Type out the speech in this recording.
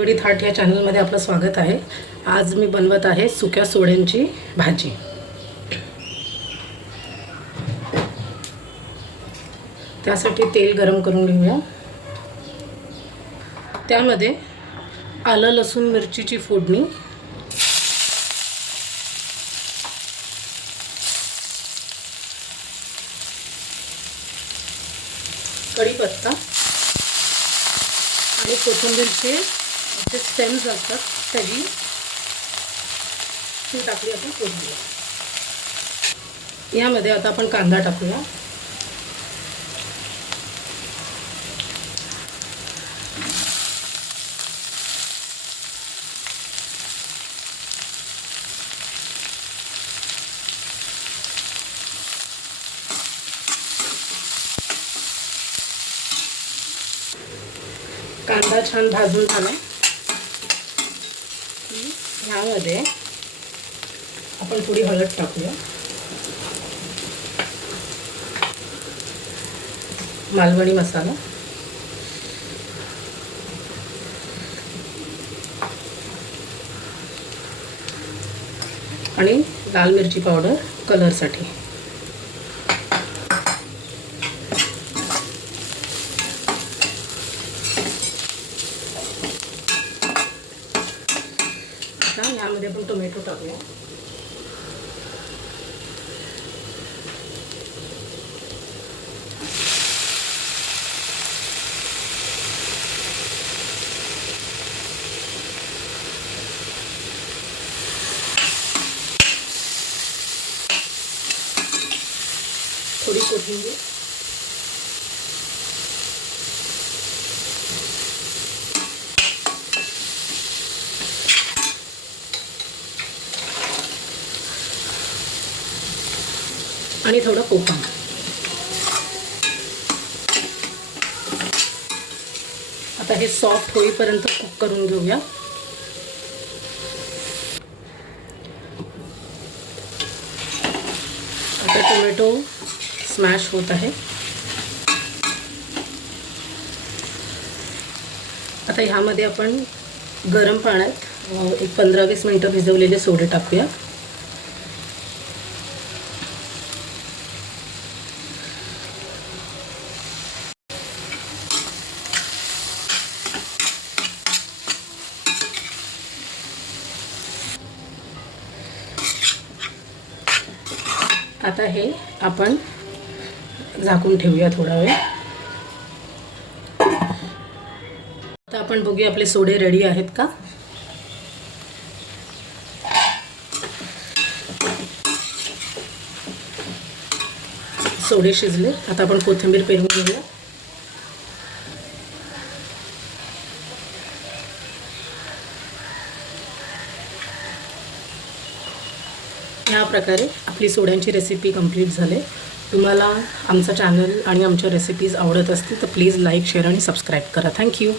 कढी थाट या चॅनलमध्ये आपलं स्वागत आहे। आज मी बनवत आहे सुक्या सोड्यांची भाजी। त्यासाठी तेल गरम करून घेऊया। त्यामध्ये आलं लसूण मिरचीची फोडणी, कढीपत्ता आणि कोथिंबीरचे जे स्टेम्स असतात त्याची ती टाकली आपण फोडणी। यामध्ये आता आपण कांदा टाकूया। कांदा छान भाजून झाला की ह्यामध्ये आपण थोडी हळद टाकूया, मालवणी मसाला आणि लाल मिरची पावडर कलरसाठी। यामध्ये आपण टोमॅटो टाकूया। थोडी कोथिंबीर, आणि थोडं कोकम। आता हे सॉफ्ट होईपर्यंत कुक करून घेऊया। आता टोमॅटो स्मॅश होत आहे। आता ह्यामध्ये आपण गरम पाण्यात एक 15-20 मिनिटं भिजवलेले सोडे टाकूया। आता हे आपण झाकून ठेवूया थोडा वेळ। आता आपण बघूया आपले सोडे रेडी आहेत का। सोडे शिजले। आता आपण कोथिंबीर पेरून घेऊया। या प्रकारे आपली सोड्यांची रेसिपी कंप्लीट झाली। तुम्हाला आमचा चॅनल आणि आमच्या रेसिपीज आवडत असतील तर प्लीज लाईक, शेअर आणि सबस्क्राईब करा। थँक्यू।